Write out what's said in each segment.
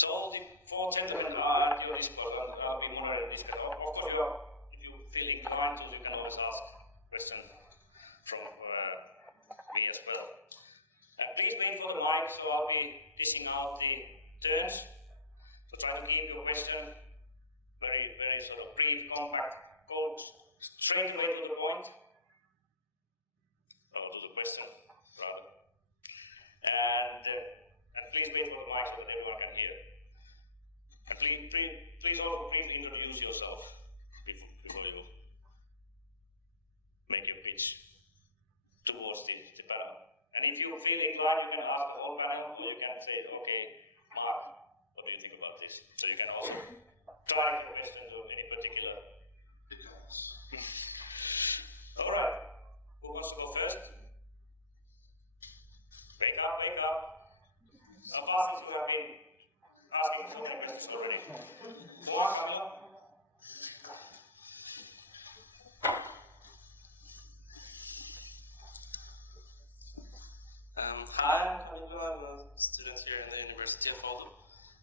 So the four gentlemen are at your disposal. I'll be moderating this. Of course, if you feel inclined to, you can always ask questions from me as well. Please wait for the mic, so I'll be dishing out the turns. So try to keep your question very, very sort of brief, compact, go straight away to the point. Or to the question, rather. And please wait for the mic so that everyone can hear. And please also introduce yourself before you make your pitch towards the panel. And if you feel inclined, you can ask the whole panel, or you can say, okay, Mark, what do you think about this? So you can also try for questions of any particular. All right, who wants to go first? Wake up, wake up. Some parties who have been asking so many questions already. Go on, Camilla. Hi, I'm Camilo. I'm a student here in the University of Oulu.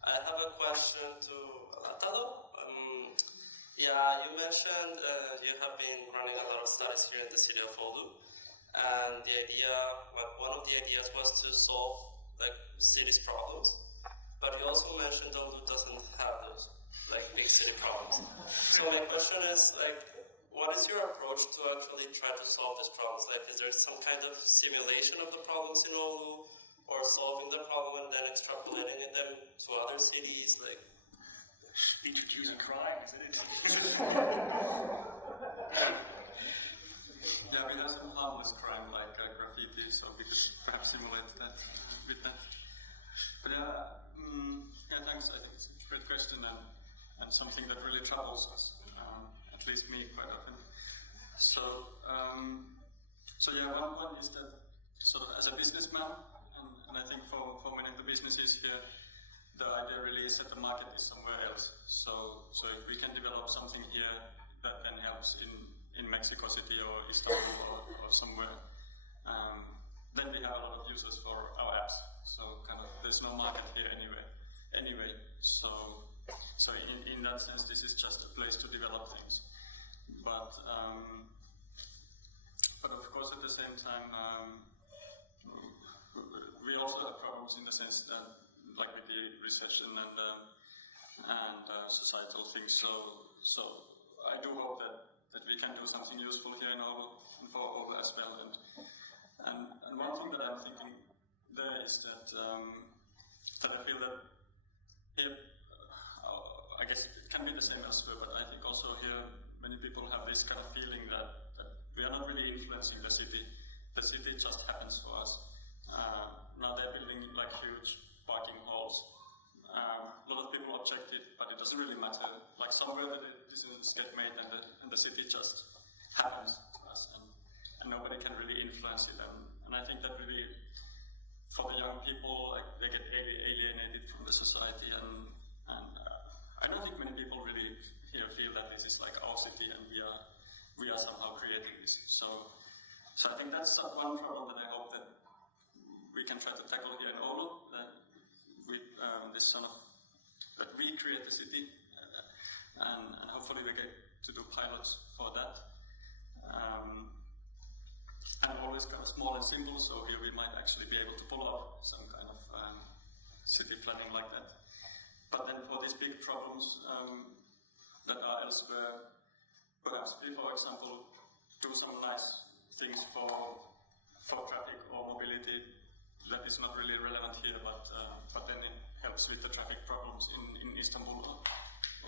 I have a question to Alatalo. Yeah, you mentioned you have been running a lot of studies here in the city of Oulu, and the idea, one of the ideas was to solve like city's problems. But you also mentioned Oulu doesn't have those like big city problems. So my question is like, what is your approach to actually try to solve these problems? Like, is there some kind of simulation of the problems in Oulu, or solving the problem and then extrapolating them to other cities? Like, introducing crime, isn't it? Yeah, we have some harmless crime like graffiti, so we could perhaps simulate that with that. But yeah, thanks. I think it's a great question and something that really troubles us. At least me quite often. So yeah, one is that sort of as a businessman, and I think for many of the businesses here, the idea really is that the market is somewhere else. So if we can develop something here that then helps in Mexico City or Istanbul or somewhere, then we have a lot of users for our apps. So kind of there's no market here anyway. So in that sense, this is just a place to develop things. But of course, at the same time, we also have problems in the sense that, like with the recession and societal things. So I do hope that we can do something useful here in Oulu and for Oulu as well. And one thing that I'm thinking there is that I feel that here, I guess it can be the same elsewhere, but I think also here many people have this kind of feeling that we are not really influencing the city. The city just happens for us. Now they're building like huge parking halls. A lot of people objected, but it doesn't really matter. Like somewhere the decisions get made and the city just happens to us, and nobody can really influence it. And I think that really, for the young people, like they get alienated from the society, and I don't think many people really here feel that this is like our city and we are somehow creating this. So I think that's one problem that I hope that we can try to tackle here in Oulu, that with this sort of, that we create the city, and hopefully we get to do pilots for that. And always kind of small and simple, so here we might actually be able to pull off some kind of city planning like that. But then for these big problems that are elsewhere, perhaps we, for example, do some nice things for traffic or mobility that is not really relevant here, but then it helps with the traffic problems in Istanbul or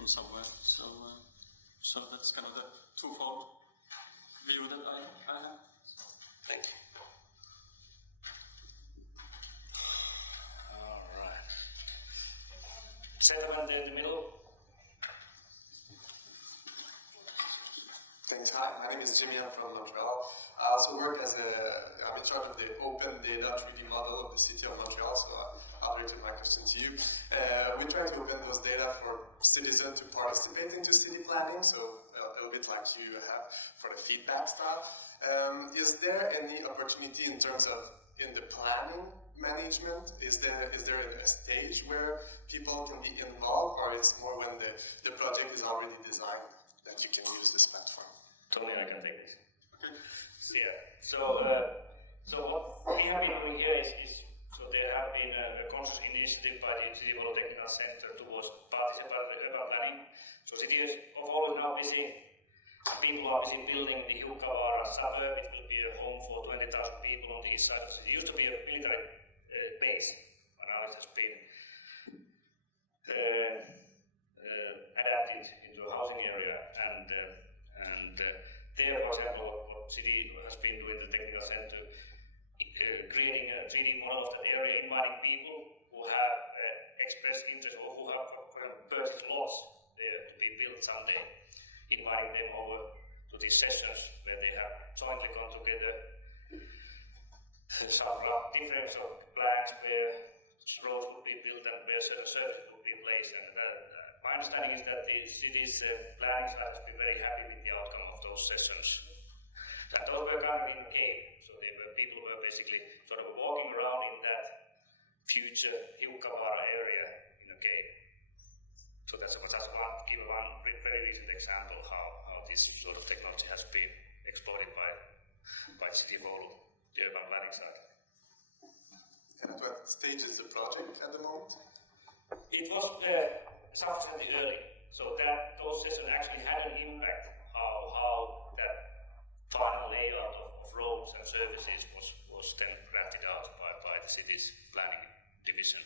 on somewhere. So that's kind of the twofold view that I have. Thank you. All right. Gentleman there in the middle. Thanks. Hi, my name is Jimmy. I'm from Montreal. I also work I'm in charge of the open data 3D model of the city of Montreal, so I'll return my question to you. We try to open those data for citizens to participate into city planning, so a little bit like you have for the feedback style. Is there any opportunity in terms of, in the planning management? Is there a stage where people can be involved, or it's more when the project is already designed that you can use this platform? Tony, I can take this. Yeah. So what we have been doing here is so there have been a conscious initiative by the City Oulu Technical Center towards participatory urban planning. So City of Oulu is now busy. People are busy building the Hiukkavaara suburb. It will be a home for 20,000 people on the east side of the city. It used to be a military base, but now it has been adapted into a housing area. And there, for example, what City has been doing, the technical center, creating a 3D model of that area, inviting people who have expressed interest or who have purchased lots there to be built someday, inviting them over to these sessions where they have jointly gone together some different sort of plans where roads would be built and where certain services would be placed. And my understanding is that the city's planning side has been very happy with the outcome of those sessions. And those were kind of in a cave, so people were basically sort of walking around in that future Hiukkavaara area in a cave. So that's just give one very recent example how this sort of technology has been exploited by City of Oulu, the urban planning side. And at what stage is the project at the moment? It was sufficiently early, so that those sessions actually had an impact how that final layout of roads and services was then crafted out by the city's planning division.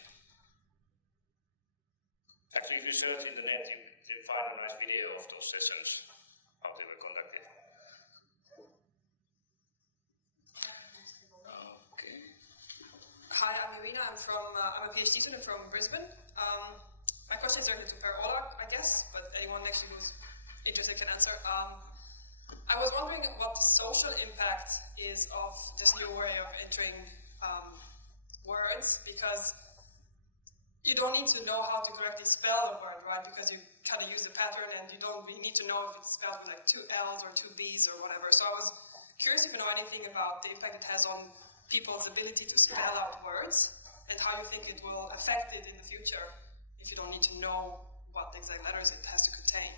Actually, if you search in the net, you find a nice video of those sessions, how they were conducted. Okay. Hi, I'm Irina. I'm a PhD student from Brisbane. My question is related to Per Ola, I guess, but anyone actually who's interested can answer. I was wondering what the social impact is of this new way of entering words, because you don't need to know how to correctly spell a word, right? Because you kind of use the pattern and you don't really need to know if it's spelled with like 2 L's or 2 B's or whatever. So I was curious if you know anything about the impact it has on people's ability to spell out words and how you think it will affect it in the future if you don't need to know what the exact letters it has to contain.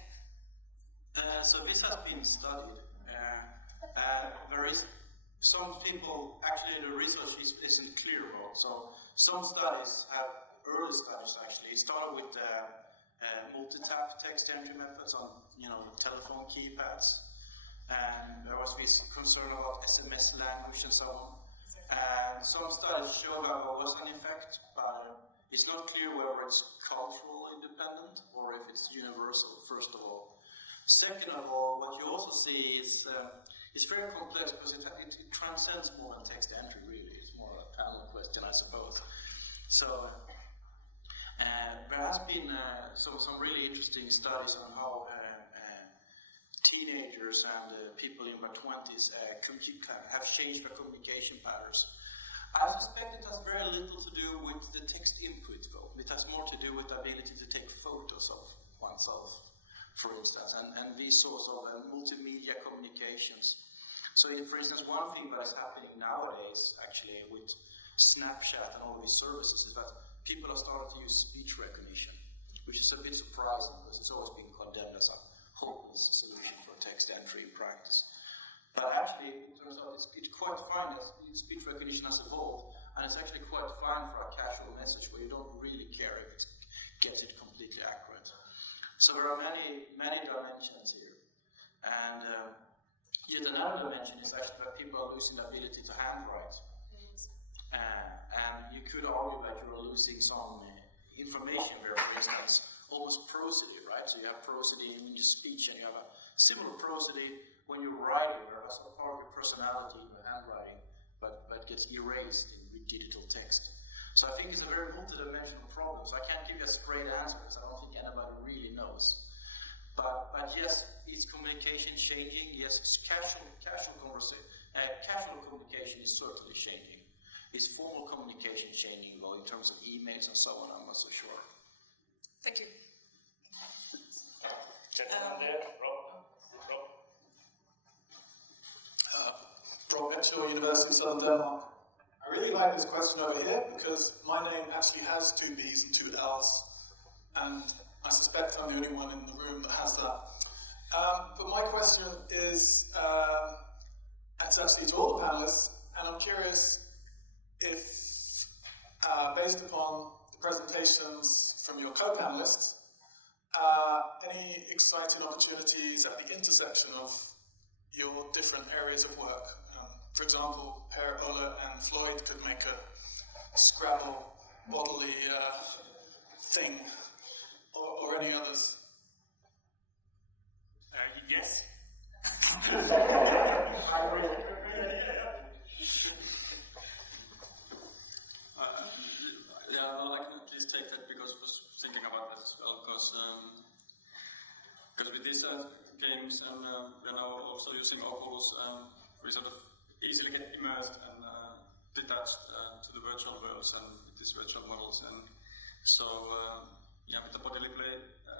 So this has been studied. There is some people, actually the research isn't clear about. So some studies have, early studies actually, started with multi-tap text entry methods on telephone keypads. And there was this concern about SMS language and so on. And some studies show that there was an effect, but it's not clear whether it's culturally dependent or if it's universal, first of all. Second of all, what you also see is it's very complex because it transcends more than text entry, really. It's more a panel question, I suppose. So there has been some really interesting studies on how teenagers and people in their 20s have changed their communication patterns. I suspect it has very little to do with the text input, though. It has more to do with the ability to take photos of oneself, for instance, and these sorts of multimedia communications. So, for instance, one thing that is happening nowadays, actually, with Snapchat and all these services, is that people are starting to use speech recognition, which is a bit surprising because it's always been condemned as a hopeless solution for text entry in practice. But actually, it turns out it's quite fine as speech recognition has evolved, and it's actually quite fine for a casual message where you don't really care if it gets it completely accurate. So there are many dimensions here. And yet another dimension is actually that people are losing the ability to handwrite. And you could argue that you're losing some information there, for instance, almost prosody, right? So you have prosody in your speech and you have a similar prosody when you're writing, where that's a part of your personality in your handwriting, but gets erased in digital text. So I think it's a very multidimensional problem. So I can't give you a straight answer because I don't think anybody really knows. But yes, is communication changing? Yes, casual communication is certainly changing. Is formal communication changing, though, in terms of emails and so on? I'm not so sure. Thank you. Gentleman there, Rob. Rob Mitchell, University of Southern Denmark. I really like this question over here because my name actually has 2 B's and 2 L's, and I suspect I'm the only one in the room that has that. But my question is, it's actually to all the panelists, and I'm curious if, based upon the presentations from your co-panelists, any exciting opportunities at the intersection of your different areas of work. For example, Per, Ola, and Floyd could make a Scrabble bodily thing, or any others. Yes. Yeah, well, I can at least take that because I was thinking about that as well. Because with these games and we're now also using Oculus, we sort of easily get immersed and detached to the virtual worlds and these virtual models. And so, yeah, with the bodily play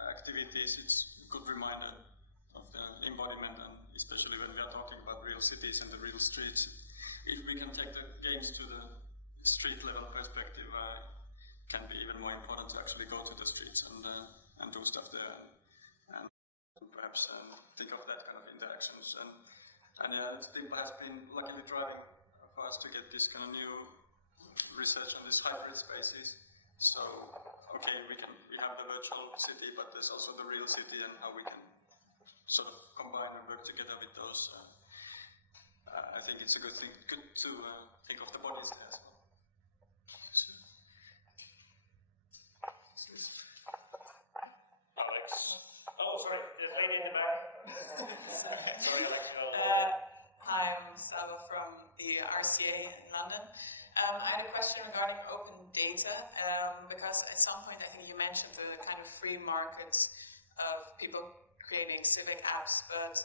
activities, it's a good reminder of the embodiment, and especially when we are talking about real cities and the real streets. If we can take the games to the street level perspective, can be even more important to actually go to the streets and do stuff there, and perhaps think of that kind of interactions. And yeah, it has been luckily driving for us to get this kind of new research on these hybrid spaces. So, okay, we have the virtual city, but there's also the real city, and how we can sort of combine and work together with those. I think it's a good to think of the bodies there as well. Alex. Oh, sorry, there's a lady in the back. Sorry, Alex. Hi, I'm Saba from the RCA in London. I had a question regarding open data, because at some point I think you mentioned the kind of free market of people creating civic apps, but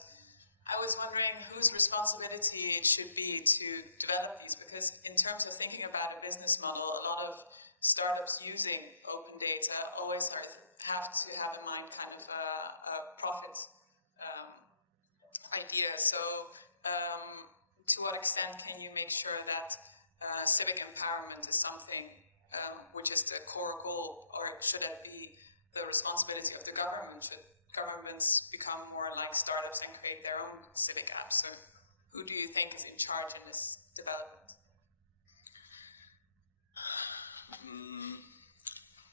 I was wondering whose responsibility it should be to develop these, because in terms of thinking about a business model, a lot of startups using open data always have to have in mind kind of a profit idea. So to what extent can you make sure that civic empowerment is something which is the core goal, or should it be the responsibility of the government? Should governments become more like startups and create their own civic apps? Or who do you think is in charge in this development?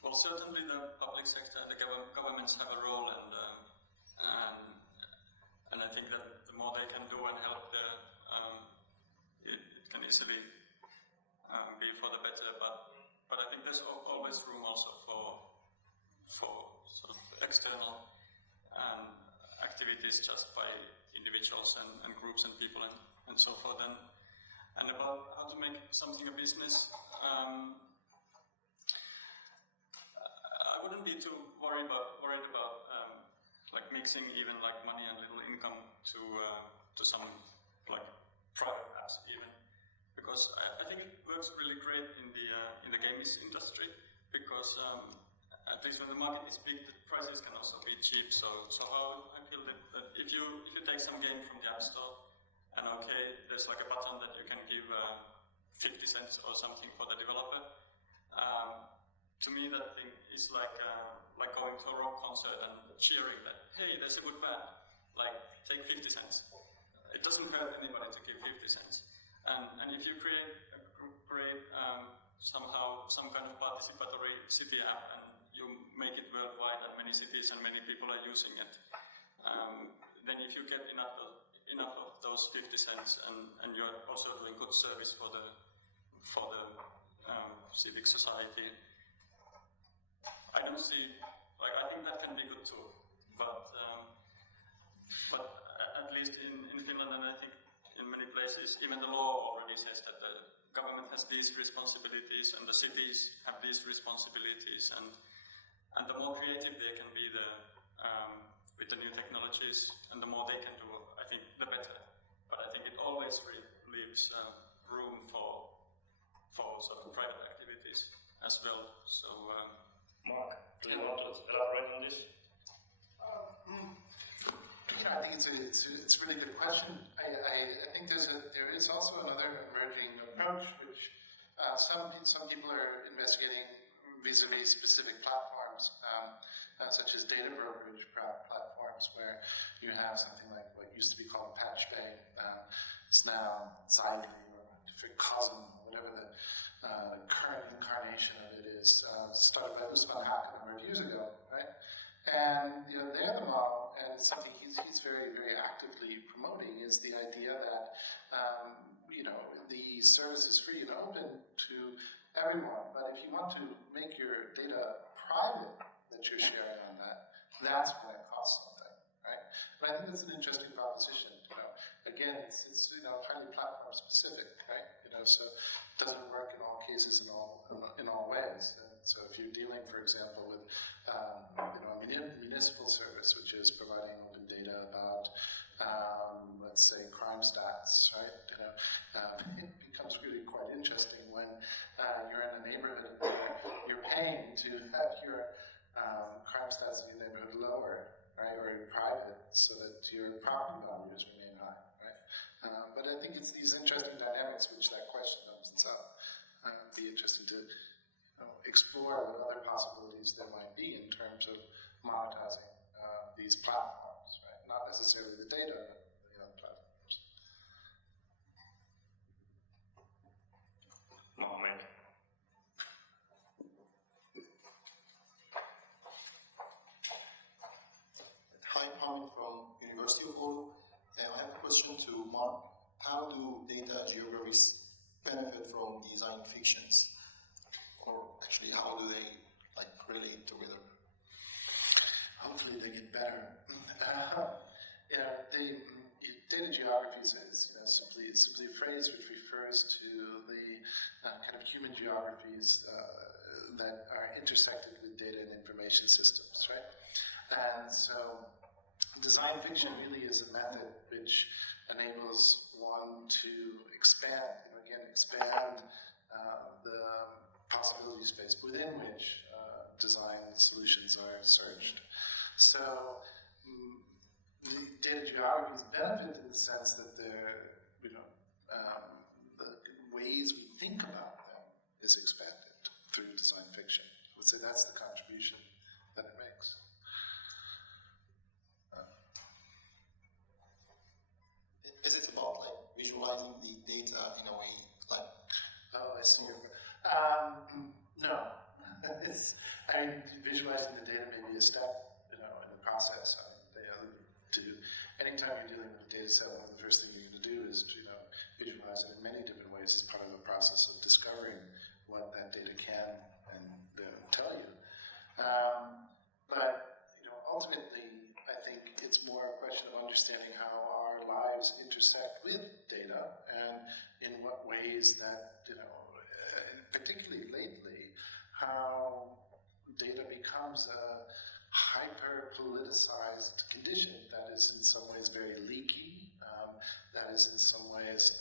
Well, certainly the public sector and the governments have a role, and I think that the more they can do and help, it can easily be for the better. But I think there's always room also for sort of external activities just by individuals and groups and people and so forth. And about how to make something a business, I wouldn't be too worried about like mixing even like money and little income to some like private apps even, because I think it works really great in the games industry, because at least when the market is big, the prices can also be cheap. So how I feel that if you take some game from the App Store, and okay, there's like a button that you can give 50 cents or something for the developer. To me, that thing is like going to a rock concert and cheering that, hey, there's a good band, like take 50 cents. It doesn't hurt anybody to give 50 cents. And if you create somehow some kind of participatory city app and you make it worldwide and many cities and many people are using it, then if you get enough of those 50 cents and you're also doing good service for the civic society, I don't see, like, I think that can be good too, but at least in Finland, and I think in many places, even the law already says that the government has these responsibilities and the cities have these responsibilities, and the more creative they can be with the new technologies, and the more they can do, I think the better. But I think it always leaves room for sort of private activities as well. So. Mark, do you want to elaborate on this? Yeah, I think it's a really good question. I think there is also another emerging approach, which Some people are investigating vis-a-vis specific platforms, such as data brokerage platforms, where you have something like what used to be called PatchBay. It's now Zyli or Cosm, whatever the current incarnation of it is. Started by Usman Haque a number of years ago, right? And they're the model, and it's something he's very, very actively promoting, is the idea that the service is free and open to everyone, but if you want to make your data private that you're sharing on that's when it costs something, right? But I think that's an interesting proposition. Again, it's highly platform specific, right? So it doesn't work in all cases in all ways. And so if you're dealing, for example, with a municipal service which is providing open data about let's say crime stats, right? It becomes really quite interesting when you're in a neighborhood where you're paying to have your crime stats in your neighborhood lower, right, or in private, so that your property values remain high, right? But I think it's these interesting dynamics which that question comes up. It'd be interesting to explore what other possibilities there might be in terms of monetizing these platforms, right? Not necessarily the data, but the other platforms. Mohammed. Hi, Mohammed from University of Oulu. I have a question to Mark. How do data geographies benefit from design fictions? Or actually, how do they relate together? Hopefully they get better. The data geographies is simply a phrase which refers to the kind of human geographies that are intersected with data and information systems, right? And so design fiction really is a method which enables one to expand the possibility space within which design solutions are searched. So the data geographies benefit in the sense that they're, the ways we think about them is expanded through design fiction. I would say that's the contribution that it makes. Is it about visualizing the data in a way Oh, I see. No. Visualizing the data may be a step, in the process. Anytime you're dealing with a data set, one of the first things you're going to do is visualize it in many different ways as part of the process of discovering what that data can and tell you. But ultimately, I think it's more a question of understanding how our lives intersect with data and in what ways that, particularly lately, how data becomes a hyper-politicized condition that is in some ways very leaky, that is in some ways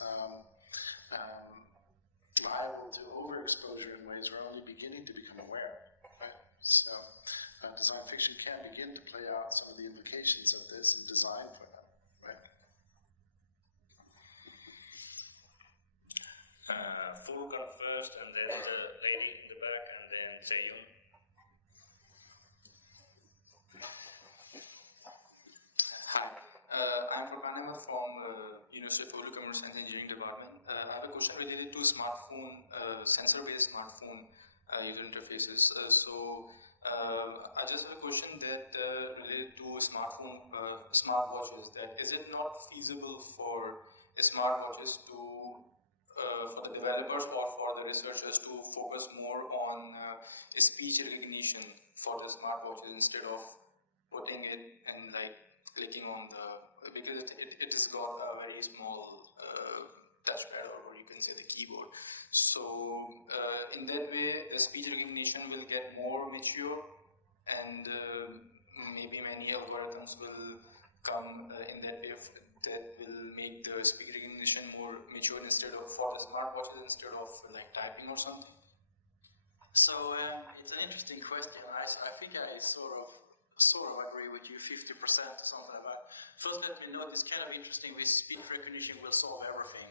liable to overexposure in ways we're only beginning to become aware. Right? So design fiction can begin to play out some of the implications of this and design for them. Right? Furkan first, and then the lady in the back, and then Seyun. Hi, I'm Furkan from University of Oulu Commerce and Engineering Department. I have a question related to smartphone, sensor-based smartphone user interfaces. I just have a question that related to smartwatches. That is it not feasible for smartwatches to for the developers or for the researchers to focus more on speech recognition for the smartwatches instead of putting it and clicking on because it has got a very small touchpad, or you can say the keyboard. So in that way, the speech recognition will get more mature, and maybe many algorithms will come in that way that will make the speech recognition more mature for the smartwatches instead of typing or something. So it's an interesting question. I think I sort of agree with you 50% or something like that. First, let me note it's kind of interesting with speech recognition will solve everything,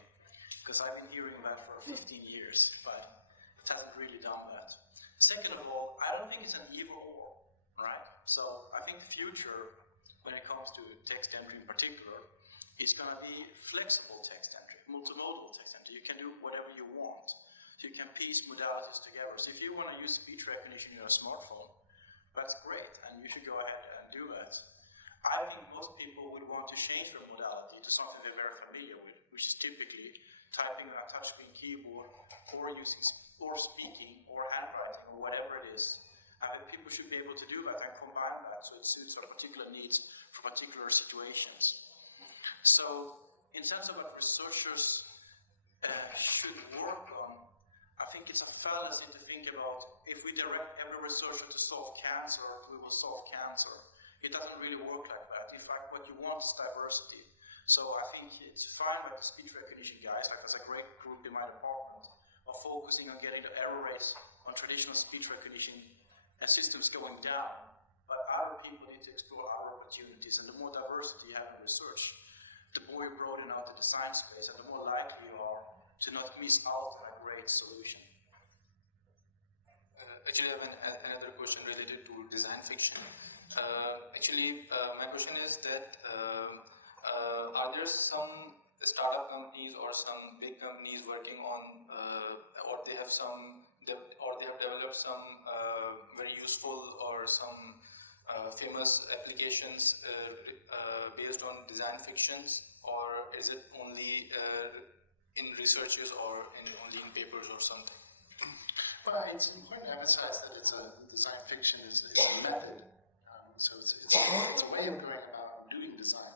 because I've been hearing that for 15 years, but It hasn't really done that. Second of all, I don't think it's an either or, right? So I think the future, when it comes to text entry in particular, is going to be flexible text entry, multimodal text entry. You can do whatever you want. So you can piece modalities together. So if you want to use speech recognition in your smartphone, that's great, and you should go ahead and do that. I think most people would want to change their modality to something they're very familiar with, which is typically typing on a touchscreen keyboard, or using, or speaking, or handwriting, or whatever it is. I think people should be able to do that and combine that so it suits our particular needs for particular situations. So, in terms of what researchers should work on, I think it's a fallacy to think about if we direct every researcher to solve cancer, we will solve cancer. It doesn't really work like that. In fact, what you want is diversity. So I think it's fine that the speech recognition guys, like there's a great group in my department, are focusing on getting the error rates on traditional speech recognition systems going down. But other people need to explore other opportunities, and the more diversity you have in research, the more you broaden out the design space, and the more likely you are to not miss out on a great solution. Actually, I have another question related to design fiction. My question is that are there some startup companies or some big companies working on, or they have developed some very useful or some famous applications based on design fictions, or is it only in researches or only in papers or something? Well, it's important to emphasize that it's a design fiction is a method, so it's a way of going about doing design.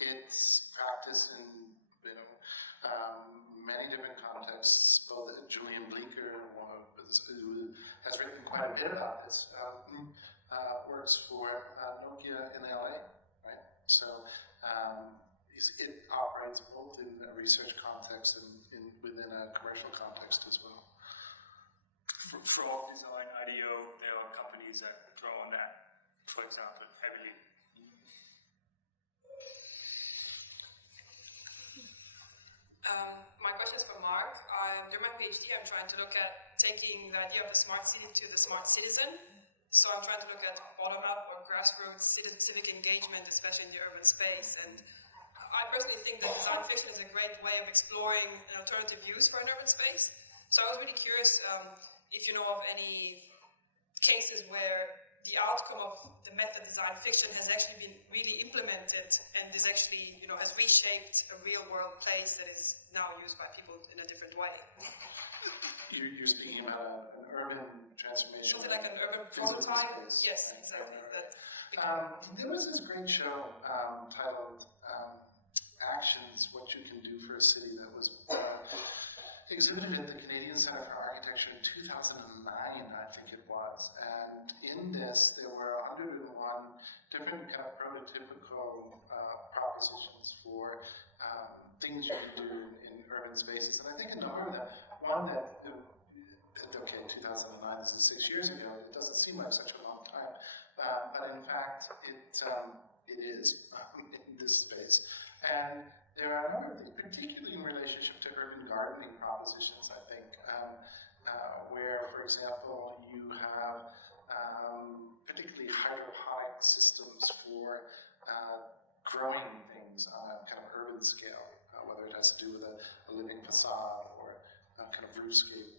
It's practiced in many different contexts. Both Julian Blinker, who has written quite a bit about this, works for Nokia in LA, right? So it operates both in a research context and within a commercial context as well. For all design, IDEO, there are companies that draw on that, for example, heavily. My question is for Mark. During my PhD, I'm trying to look at taking the idea of the smart city to the smart citizen. So I'm trying to look at bottom-up or grassroots civic engagement, especially in the urban space. And I personally think that design fiction is a great way of exploring an alternative use for an urban space. So I was really curious if you know of any cases where the outcome of the method design fiction has actually been really implemented and is actually, has reshaped a real-world place that is now used by people in a different way. You're speaking about an urban transformation. Something like an urban prototype. Yes, exactly. There was this great show titled Actions, What You Can Do for a City, that was exhibited at the Canadian Centre for Architecture in 2009, I think it was. And in this, there were 101 different kind of prototypical propositions for things you can do in urban spaces. And I think a number of them, one that, 2009, this is 6 years ago, it doesn't seem like such a long time, but in fact, it is in this space. And there are a number of things, particularly in relationship to urban gardening propositions, I think, where, for example, you have particularly hydroponic systems for growing things on a kind of urban scale, whether it has to do with a living facade or a kind of roofscape.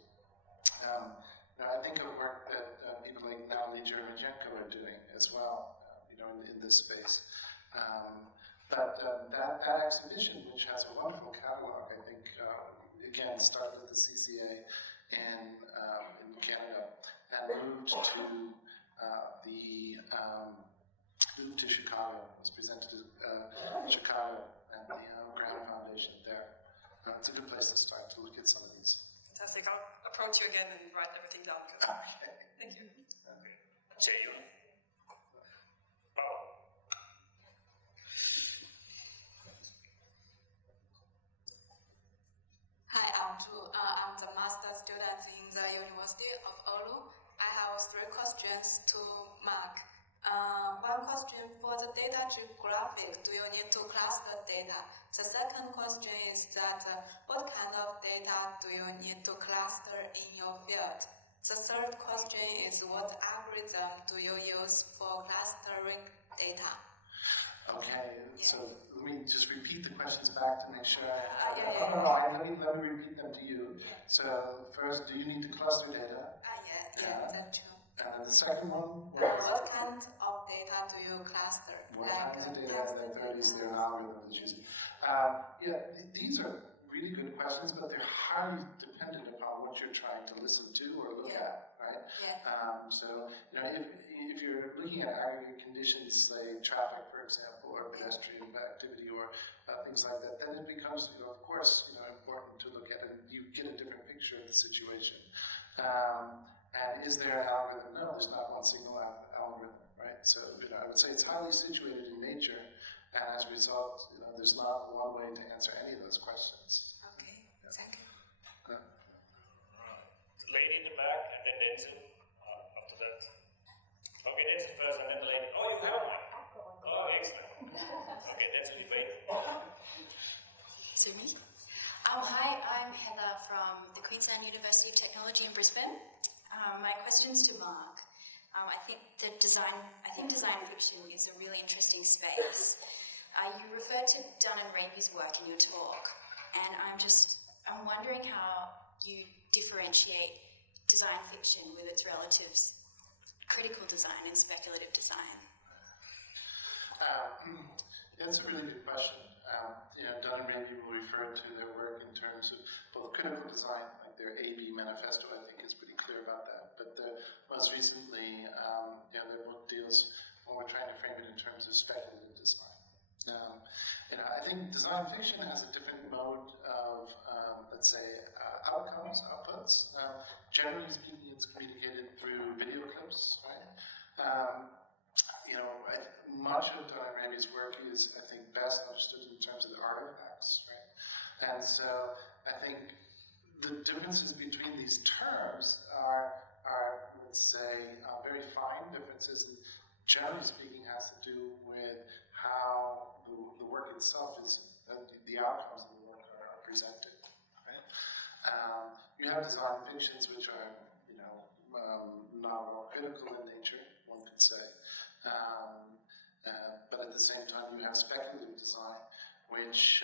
I think of work that people like Natalie Jeremijenko are doing as well, in this space. But that exhibition, which has a wonderful catalog, I think, again, started at the CCA in Canada and moved to Chicago. It was presented in Chicago at the Grant Foundation there. It's a good place to start to look at some of these. Fantastic. I'll approach you again and write everything down. Okay. Thank you. Jay. Hi, I'm the master student in the University of Oulu. I have 3 questions to Mark. One question for the data graphic, do you need to cluster data? The second question is that what kind of data do you need to cluster in your field? The third question is what algorithm do you use for clustering data? Okay, so let me just repeat the questions back to make sure. Let me repeat them to you. So first, do you need to cluster data? That's true. And the second one? What kind of data do you cluster? What kinds of data? And the third is their algorithm that you use. These are really good questions, but they're highly dependent upon what you're trying to listen to or look at, right? So, if you're looking at aggregate conditions, like traffic, for example, or pedestrian activity, or things like that, then it becomes, of course, important to look at it. You get a different picture of the situation. And is there an algorithm? No, there's not one single algorithm, right? So, I would say it's highly situated in nature, and as a result, there's not one way to answer any of those questions. Okay, thank you. Lady in the back, and then Denzel after that. Okay, Denzel first, and then the lady. Oh, you have one. Oh, excellent. Okay, Denzel, you wait. So me? Hi, I'm Heather from the Queensland University of Technology in Brisbane. My question's to Mark. I think design fiction is a really interesting space. You referred to Dunn and Raby's work in your talk, and I'm wondering how you differentiate design fiction with its relatives, critical design and speculative design. That's a really good question. Dunn and Raby will refer to their work in terms of both critical design, like their AB manifesto, I think is pretty clear about that. But most recently, their book deals, we're trying to frame it in terms of speculative design. I think design fiction has a different mode of, let's say, outputs. Generally speaking, it's communicated through video clips, right? Much of Dunn and Raby's work is, I think, best understood in terms of the artifacts, right? And so I think the differences between these terms are let's say, very fine differences, and generally speaking has to do with how the work itself is, the outcomes of the work are presented, right? You have design fictions which are, novel or critical in nature, one could say. But at the same time, you have speculative design, which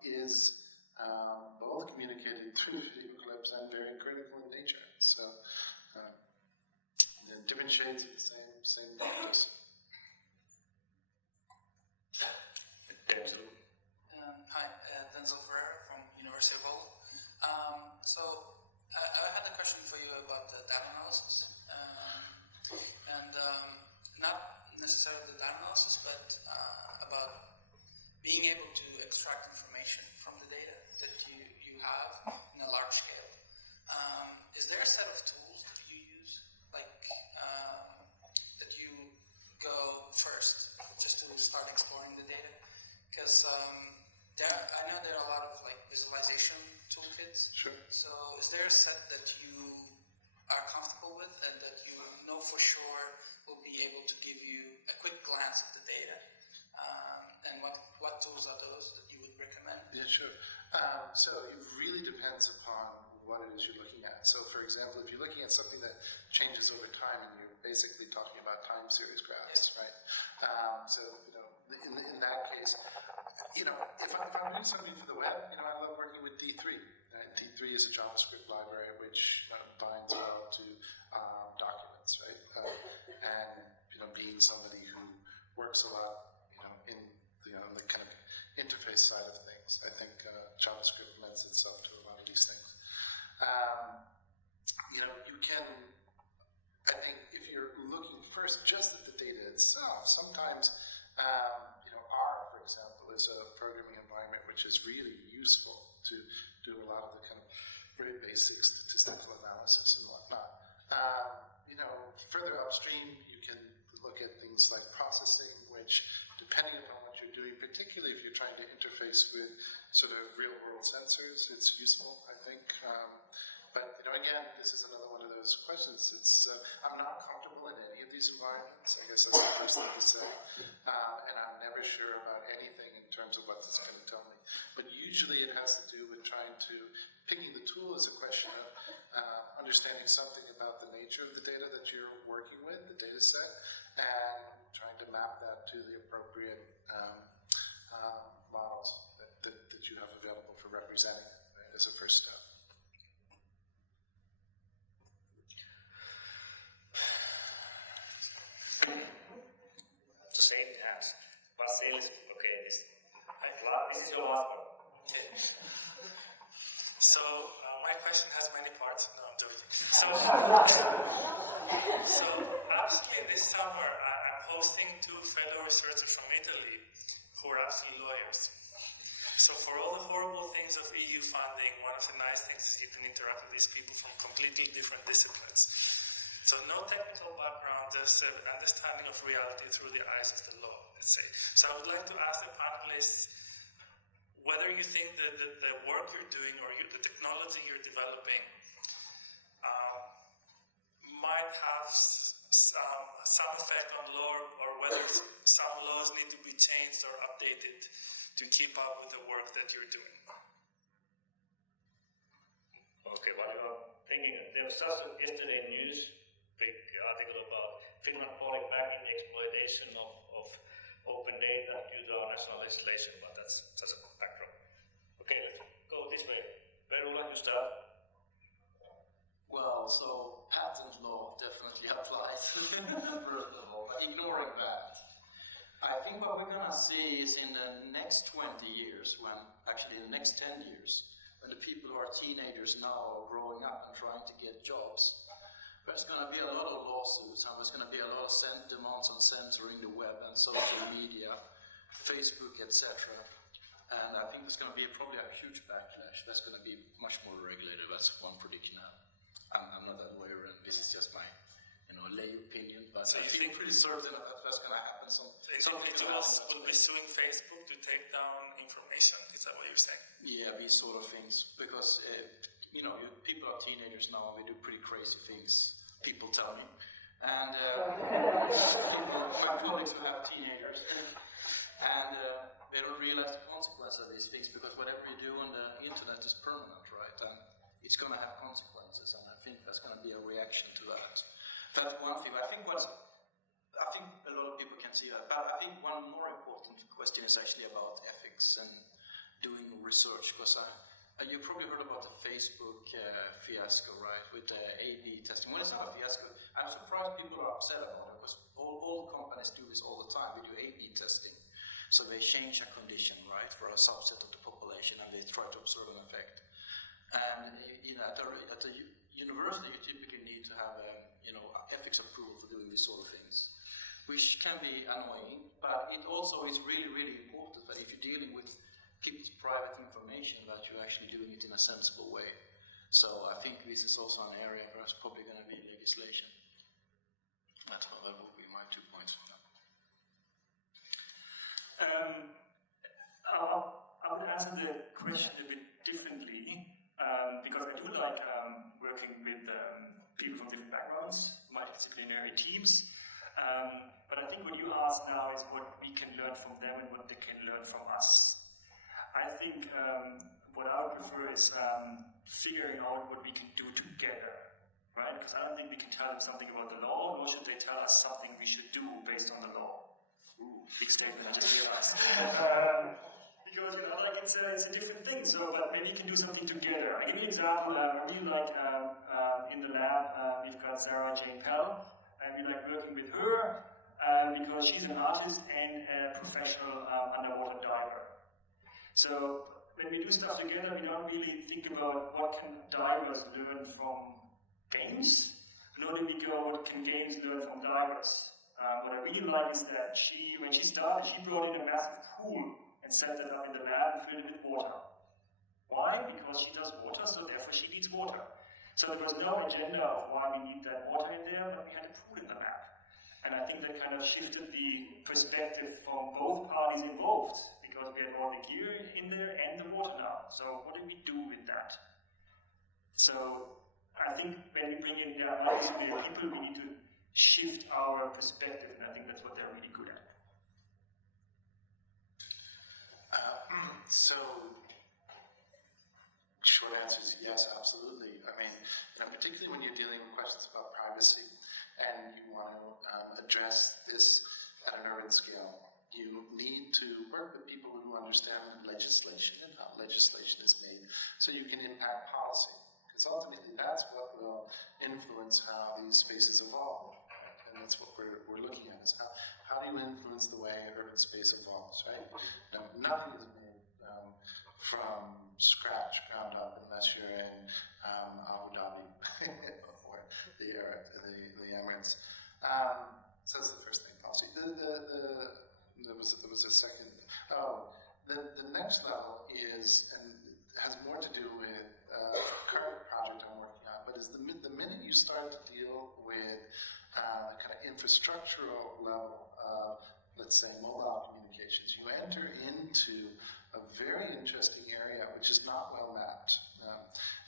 is both communicated through video clips and very critical in nature. So, different shades of the same practice. Hi, Denzel Ferreira from University of Oulu. I had a question for you about the data analysis. Not necessarily the data analysis, but about being able to extract information from the data that you have in a large scale. Is there a set of tools that you use, that you go first just to start exploring the data? Because I know there are a lot of visualization toolkits. Sure. So is there a set that you are comfortable with and that you know for sure will be able to give you a quick glance at the data? And what tools are those that you would recommend? Yeah, sure. So it really depends upon what it is you're looking at. So for example, if you're looking at something that changes over time and you're basically talking about time series graphs, right? In that case, if I'm doing something for the web, I love working with D3. D3 is a JavaScript library which binds well to documents, right? And being somebody who works a lot, in the kind of interface side of things, I think JavaScript lends itself to a lot of these things. You can, I think, if you're looking first just at the data itself, sometimes, R, for example, is a programming environment which is really useful to do a lot of the kind of very basic statistical analysis and whatnot. Further upstream, you can look at things like processing, which, depending upon what you're doing, particularly if you're trying to interface with sort of real-world sensors, it's useful, I think. But again, this is another one of those questions. I'm not comfortable in any of these environments. I guess that's the first thing to say. And I'm never sure about anything in terms of what this is going to tell me. But usually it has to do with picking the tool as a question of understanding something about the nature of the data that you're working with, the data set, and trying to map that to the appropriate models that you have available for representing, right, as a first step. The same task, but still, okay, this is your last one. Okay. So, my question has many parts. No, I'm joking. So actually this summer, I'm hosting 2 fellow researchers from Italy who are actually lawyers. So for all the horrible things of EU funding, one of the nice things is you can interact with these people from completely different disciplines. So no technical background, just understanding of reality through the eyes of the law, let's say. So I would like to ask the panelists whether you think that the work you're doing or the technology you're developing might have some effect on law, or whether some laws need to be changed or updated to keep up with the work that you're doing. Okay, what you are thinking, there was just yesterday news, big article about Finland falling back in the exploitation of open data due to our national legislation, but that's just a backdrop. Okay, let's go this way. Where would you like to start? Well, so patent law definitely applies, first of all, but ignoring that, I think what we're going to see is in the next 20 years, actually in the next 10 years, when the people who are teenagers now are growing up and trying to get jobs, there's going to be a lot of lawsuits, and there's going to be a lot of demands on censoring the web and social media, Facebook, etc. And I think there's going to be probably a huge backlash. That's going to be much more regulated. That's one prediction now. I'm not a lawyer, and this is just my, lay opinion. But so I feel pretty certain that that's going to happen. So individuals will be suing Facebook to take down information. Is that what you're saying? Yeah, these sort of things. Because people are teenagers now, and they do pretty crazy things. People tell me, and my colleagues who have teenagers, and they don't realize the consequence of these things, because whatever you do on the internet is permanent, right? And it's going to have consequences, and I think there's going to be a reaction to that. That's one thing. I think a lot of people can see that, but I think one more important question is actually about ethics and doing research, because you've probably heard about the Facebook fiasco, right, with the A/B testing. Well, it's not a fiasco. I'm surprised people are upset about it, because all companies do this all the time. We do A/B testing. So they change a condition, right, for a subset of the population, and they try to observe an effect. And at the university, you typically need to have ethics approval for doing these sort of things, which can be annoying, but it also is really, really important that if you're dealing with people's private information, that you're actually doing it in a sensible way. So I think this is also an area where there's probably going to be legislation. That would be my 2 points. I would answer the question a bit differently, because I do like working with people from different backgrounds, multidisciplinary teams. But I think what you ask now is what we can learn from them and what they can learn from us. I think what I would prefer is figuring out what we can do together, right? Because I don't think we can tell them something about the law, nor should they tell us something we should do based on the law. Ooh, big statement, I just realized. Because, it's a different thing, but maybe you can do something together. I'll give you an example. I really like, in the lab, we've got Sarah Jane Pell, and we like working with her, because she's an artist and a professional underwater diver. So, when we do stuff together, we don't really think about what can divers learn from games, nor do we go, what can games learn from divers. What I really like is that when she started, she brought in a massive pool and set that up in the lab and filled it with water. Why? Because she does water, so therefore she needs water. So there was no agenda of why we need that water in there, but we had a pool in the lab. And I think that kind of shifted the perspective from both parties involved, because we had all the gear in there and the water now. So what do we do with that? So I think when we bring in multidisciplinary people, we need to shift our perspective, and I think that's what they're really good at. So, short answer is yes, absolutely. I mean, particularly when you're dealing with questions about privacy and you want to address this at an urban scale, you need to work with people who understand legislation and how legislation is made so you can impact policy. Because ultimately that's what will influence how these spaces evolve. And that's what we're looking at, is how do you influence the way urban space evolves, right? Now, nothing is made from scratch, ground up, unless you're in Abu Dhabi or the Emirates. So that's the first thing, policy. There was a second. The next level is, and has more to do with the current project I'm working on, but is the minute you start to deal with the kind of infrastructural level of, let's say, mobile communications, you enter into a very interesting area which is not well mapped.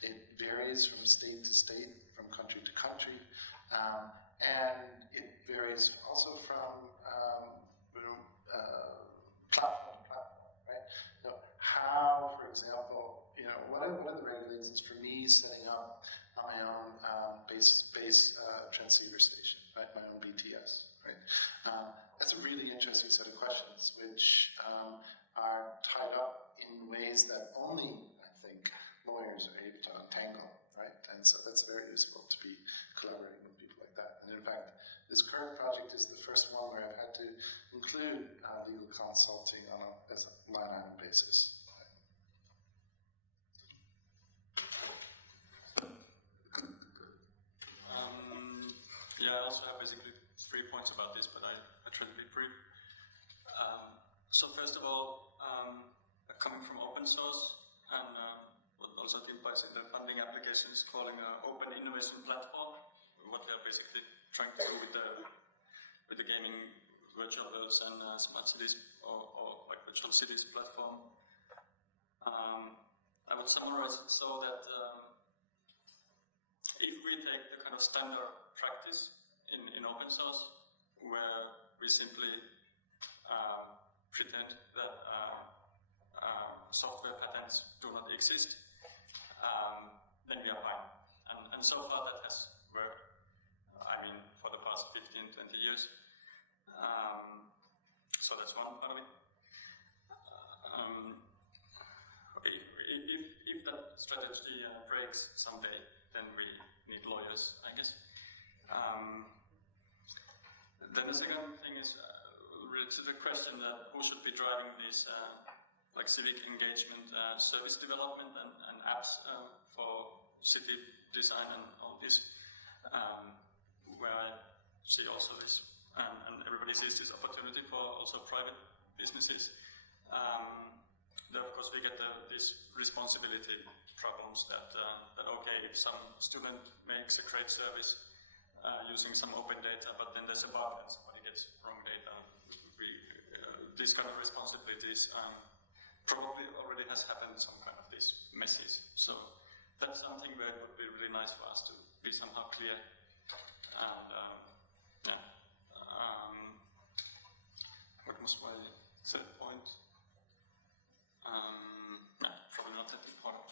It varies from state to state, from country to country, and it varies also from platform to platform, right? So how, for example, what are the regulations for me setting up my own base transceiver station, right? My own BTS, right? That's a really interesting set of questions, which are tied up in ways that only, I think, lawyers are able to untangle, right? And so that's very useful to be collaborating with people like that. And in fact, this current project is the first one where I've had to include legal consulting as a line item basis. Yeah, I also have basically 3 points about this, but I try to be brief. So first of all, coming from open source, and what also implies in the funding application is calling an open innovation platform. What we are basically trying to do with the gaming virtual worlds and smart cities or like virtual cities platform. I would summarize it so that if we take the kind of standard practice in open source, where we simply pretend that software patents do not exist, then we are fine. And so far that has worked, I mean, for the past 15, 20 years. So that's one part of it. Okay, if that strategy breaks someday, then we need lawyers, I guess. Then the second thing is related to the question that who should be driving this like civic engagement, service development and apps for city design and all this, where I see also this, and everybody sees this opportunity for also private businesses. Then of course we get these responsibility problems that okay, if some student makes a great service using some open data, but then there's a bug and somebody gets wrong data. These kind of responsibilities probably already has happened, some kind of these messes. So that's something where it would be really nice for us to be somehow clear. And what was my third point? Probably not that important.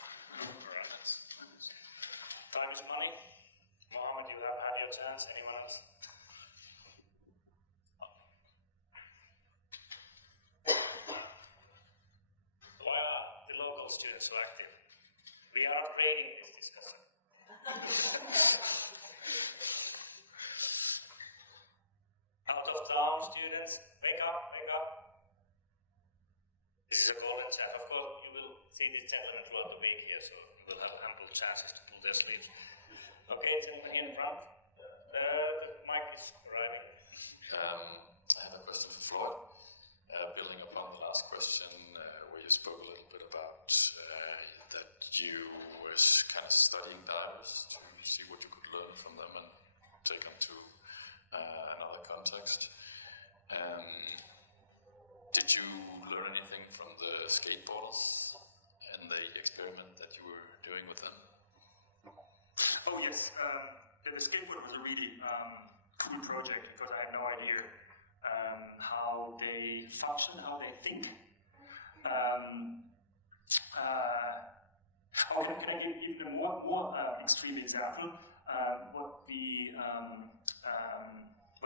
Time is money. Mohammed, you have had your chance. Anyone else? Why are the local students so active? We are upgrading this discussion. Out of town students, wake up, wake up. This is a golden chat. Of course, you will see this gentleman throughout the week here, so you will have ample chances to pull their sleeves. Okay, gentleman here in front. The mic is arriving. I have a question for Floyd. Building upon the last question, where you spoke a little bit about that you were kind of studying divers to see what you could learn from them and take them to another context. Did you learn anything from the skateboarders and the experiment that you were doing with them? Oh yes, the skateboard was a really cool project because I had no idea how they function, how they think. Can I give even a more extreme example? What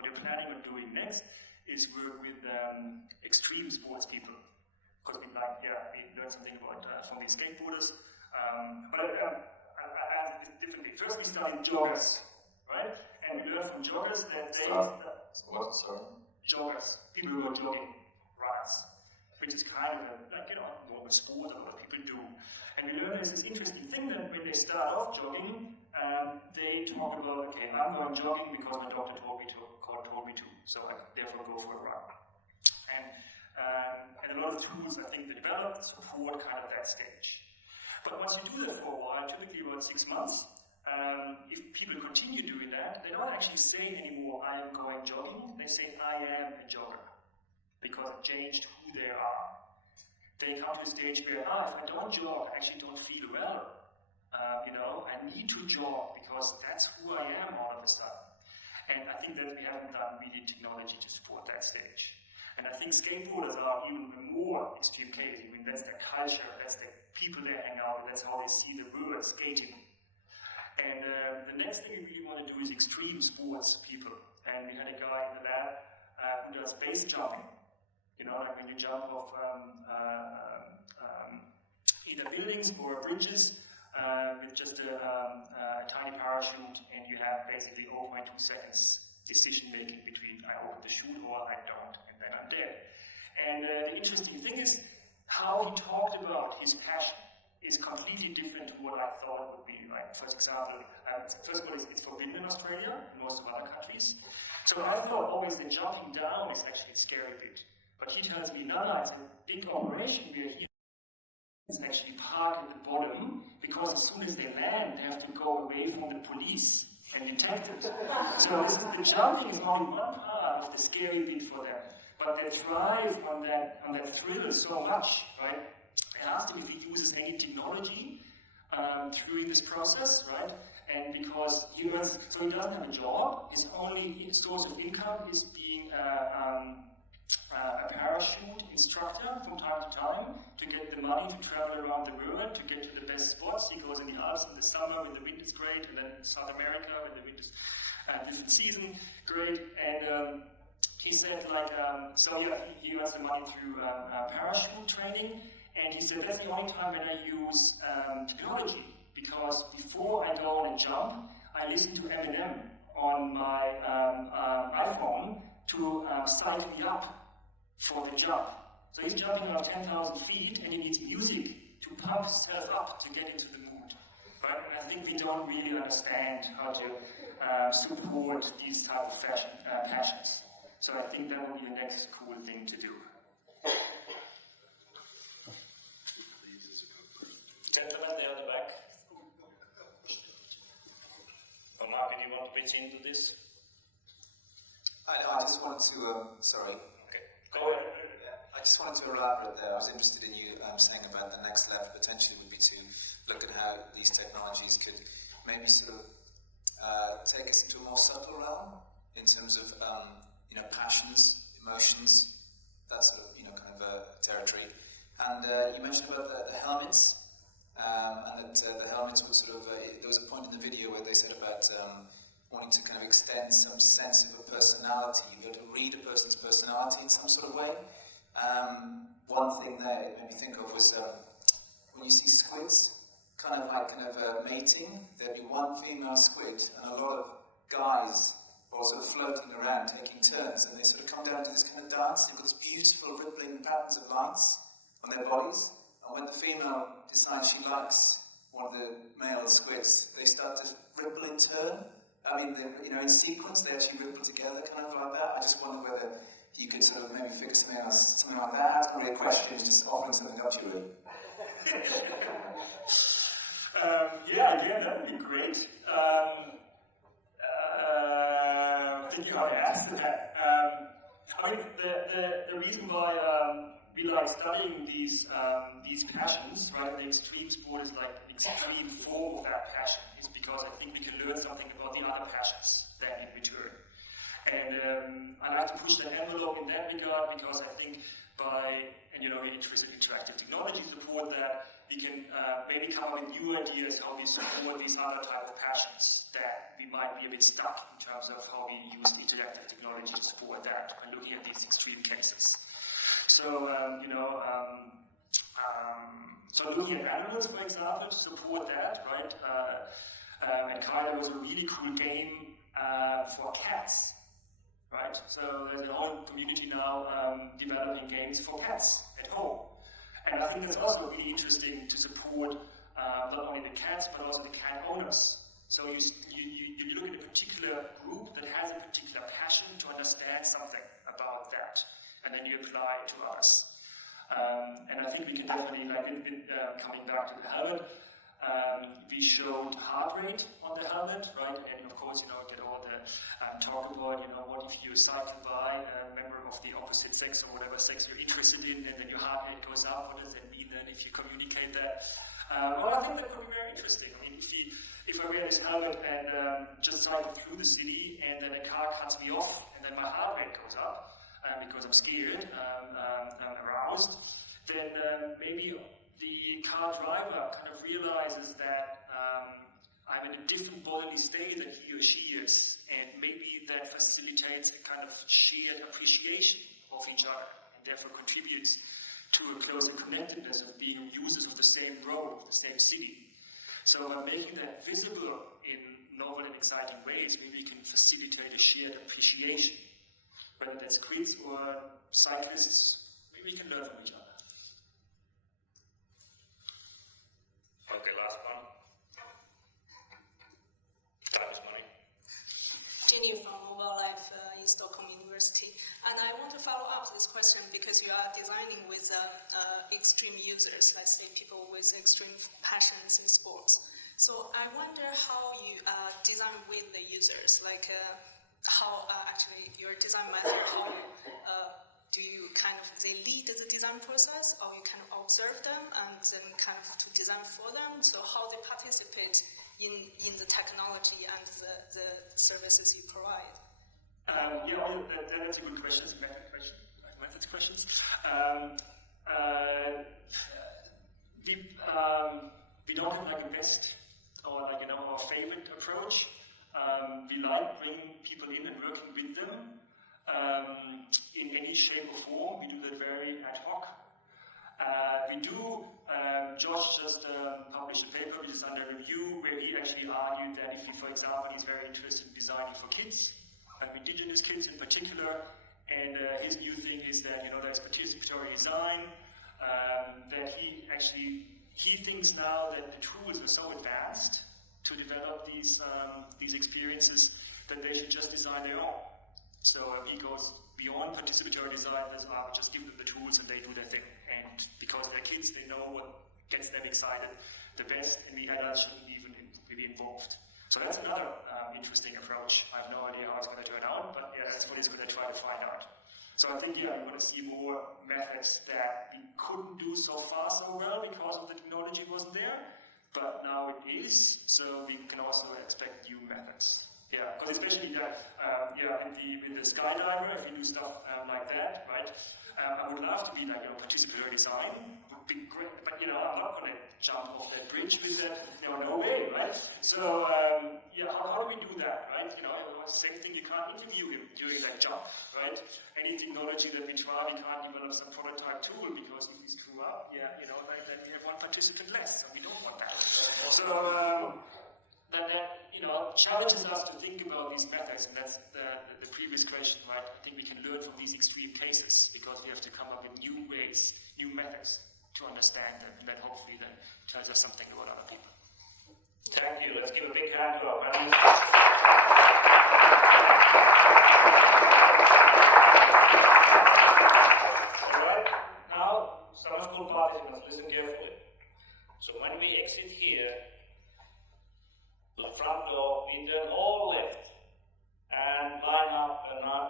you're planning on doing next is work with extreme sports people. Because we learned something about from these skateboarders. But I answered this differently. First we studied joggers, right? And we learned from joggers that they... What, sorry? Joggers, people who are jogging, runners, which is kind of a normal sport that a lot of people do. And we learned there's this interesting thing that when they start off jogging, they talk about, okay, I'm going jogging because my doctor told me to, so I therefore go for a run. And a lot of tools I think they developed support kind of that stage. But once you do that for a while, typically about 6 months, if people continue doing that, they don't actually say anymore, I am going jogging. They say, I am a jogger. Because it changed who they are. They come to a stage where, if I don't jog, I actually don't feel well. I need to jog because that's who I am all of a sudden. And I think that we haven't done really technology to support that stage. And I think skateboarders are even a more extreme case. I mean, that's their culture, that's the people they hang out with, that's how they see the world, skating. And the next thing we really want to do is extreme sports people. And we had a guy in the lab who does base jumping. Like when you jump off either buildings or bridges with just a tiny parachute, and you have basically 0.2 seconds decision making between I open the chute or I don't, and then I'm dead. And the interesting thing is how he talked about his passion is completely different to what I thought it would be. Like, for example, first of all, it's forbidden in Australia and most of other countries. So I thought always the jumping down is actually a scary bit. But he tells me, no, it's a big operation where he is actually parked at the bottom because as soon as they land, they have to go away from the police and detectives. So the jumping is only one part of the scary bit for them. But they thrive on that thrill so much, right? I asked him if he uses any technology during this process, right? And because he doesn't have a job, his only source of income is being a parachute instructor from time to time to get the money to travel around the world, to get to the best spots. He goes in the Alps in the summer when the wind is great, and then in South America when the wind is different season, great. And he said, he earns the money through parachute training, and he said that's the only time when I use technology, because before I go on and jump, I listen to Eminem on my iPhone to psych me up for the jump. So he's jumping out 10,000 feet and he needs music to pump himself up to get into the mood. Right? And I think we don't really understand how to support these type of passions. So I think that will be the next cool thing to do. Gentlemen there at the back. Mark, do you want to pitch into this? I just wanted to, sorry. Okay, go ahead. I just wanted to elaborate there. I was interested in you saying about the next level potentially would be to look at how these technologies could maybe sort of take us into a more subtle realm in terms of, passions, emotions, that sort of, kind of territory. And you mentioned about the helmets, and that the helmets would sort of, there was a point in the video where they said about wanting to kind of extend some sense of a personality, to read a person's personality in some sort of way. One thing there it made me think of was when you see squids kind of mating, there'd be one female squid and a lot of guys also floating around taking turns, and they sort of come down to this kind of dance. They've got these beautiful rippling patterns of lights on their bodies, and when the female decides she likes one of the male squids, they start to ripple in turn. I mean, in sequence, they actually ripple together, kind of like that. I just wonder whether you could sort of maybe figure something like that. It's not really a question, it's just offering something up to you, really. Again, that would be great. Thinking how to answer that. The reason why we like studying these passions, right? The extreme sport is like an extreme form of that passion, is because I think we can learn something about the other passions then in return. to push that envelope in that regard, because I think by, and you know, we're interested in interactive technology support that, we can maybe come up with new ideas how we support these other type of passions that we might be a bit stuck in terms of how we use interactive technology to support that when looking at these extreme cases. So, so looking at animals, for example, to support that, right? And Kyla was a really cool game for cats, right? So there's a whole community now developing games for cats at home. And I think that's also really interesting to support not only the cats, but also the cat owners. So you look at a particular group that has a particular passion to understand something about that, and then you apply it to others. And I think we can definitely, coming back to the helmet, we showed heart rate on the helmet, right? And of course, you know, get all the talk about, you know, what if you cycle by a member of the opposite sex or whatever sex you're interested in, and then your heart rate goes up. What does that mean then if you communicate that? Well, I think that could be very interesting. I mean, if I wear this helmet and just cycle through the city, and then a car cuts me off, and then my heart rate goes up because I'm scared, I'm aroused, then maybe the car driver kind of realizes that I'm in a different bodily state than he or she is, and maybe that facilitates a kind of shared appreciation of each other, and therefore contributes to a closer connectedness of being users of the same road, the same city. So by making that visible in novel and exciting ways, maybe we can facilitate a shared appreciation. Whether that's kids or cyclists, maybe we can learn from each other. Okay, last one. Time is money. Jenny from Mobile Life in Stockholm University. And I want to follow up this question because you are designing with extreme users, let's say people with extreme passions in sports. So I wonder how you design with the users, like how actually your design method, how do you kind of, they lead the design process, or you kind of observe them and then kind of to design for them? So how they participate in the technology and the services you provide? That's a good question. Methods questions. We don't have like a best or like, you know, our favorite approach. We like bringing people in and working with them in any shape or form. We do that very ad hoc. We do, Josh just published a paper which is under review where he actually argued that if he, for example, he's very interested in designing for kids, indigenous kids in particular, and his new thing is that, you know, there's participatory design, that he thinks now that the tools are so advanced to develop these experiences that they should just design their own. So he goes beyond participatory design, as well, just give them the tools and they do their thing. And because they're kids, they know what gets them excited the best, and the adults shouldn't even be involved. So that's another interesting approach. I have no idea how it's going to turn out, but yeah, that's what he's going to try to find out. So I think, yeah, we want to see more methods that we couldn't do so far so well because of the technology wasn't there, but now it is, so we can also expect new methods. Yeah, because especially with the skydiver, if you do stuff like that, right? I would love to be like, you know, participatory design would be great, but you know, I'm not going to jump off that bridge with that. No way, right? So how do we do that, right? You know, same thing. You can't interview him during that jump, right? Any technology that we try, we can't develop some prototype tool because if we screw up, then we have one participant less, and we don't want that. So that you know, challenges us to think about these methods, and that's the previous question, right? I think we can learn from these extreme cases because we have to come up with new ways, new methods to understand them, and that hopefully then tells us something about other people. Thank you. Let's give a big hand to our panelists. Alright, now summer school participants, listen carefully. So when we exit here, the front door, we turn all left and line up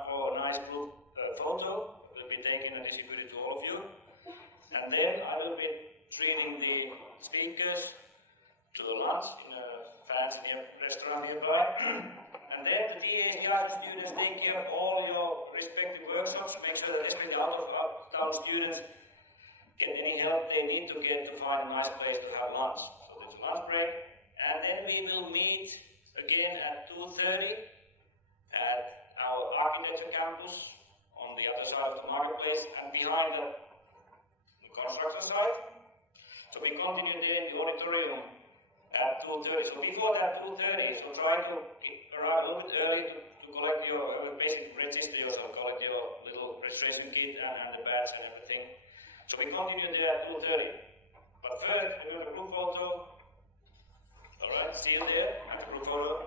for a nice group photo. Will be taken and distributed to all of you. And then I will be treating the speakers to lunch in a fancy restaurant nearby. And And then the TAs, the art students, take care of all your respective workshops, make sure that especially out-of-town students get any help they need to get to find a nice place to have lunch. So there's a lunch break, and then we will meet again at 2:30 at our architecture campus on the other side of the marketplace and behind the construction site. So we continue there in the auditorium at 2:30. So before that 2:30, so try to arrive a little bit early to collect your, basically register yourself, collect your little registration kit and the badge and everything. So we continue there at 2:30. But first, we're going to group photo. Alright, see you there at the group photo.